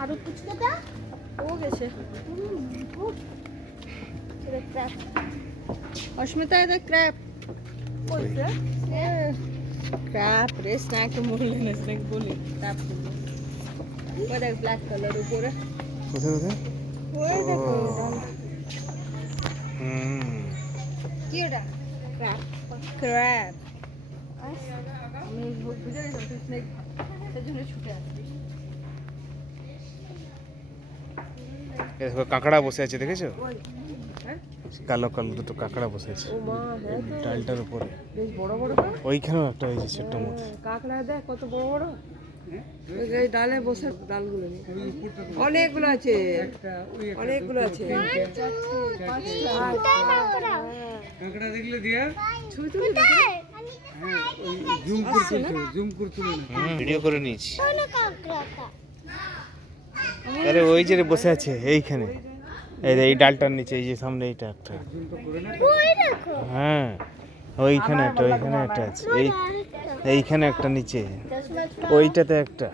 আরো পুচকাটা ও গেছে। অস্মিতা এটা ক্র্যাপ ক্র্যাপ রে স্ন্যাক বললে না স্ন্যাক বলি ক্র্যাপ ওই দেখ ব্ল্যাক কালার উপরে কোথায় কোথায়? ওই দেখো কি ওটা ক্র্যাপ ক্র্যাপ আমি বুঝে গেছি তুই স্নেক সেজন্য ছুটে আসছিস। দেখো কাঁকড়া বসে আছে, দেখেছো? কালো কালো দুটো কাঁকড়া বসে আছে ও মা হ্যাঁ তো ডালটার উপরে। বেশ বড় বড় তো ওইখানেও একটা হয়েছে ছোট্ট মতো। কাঁকড়া দেখ কত বড় বড় ওই ডালে বসে ডালগুলো নিয়ে অনেকগুলো আছে অনেকগুলো আছে কাঁকড়া দেখলে দিয়া ছবি তুলি জুম করে তুলে ভিডিও করে নিয়েছি। আরে ওই যে বসে আছে এইখানে, এই ডালটার নিচে, এই যে সামনে এইটা একটা। হ্যাঁ ওইখানে একটা, ওইখানে একটা আছে, এইখানে একটা নিচে, ওইটাতে একটা।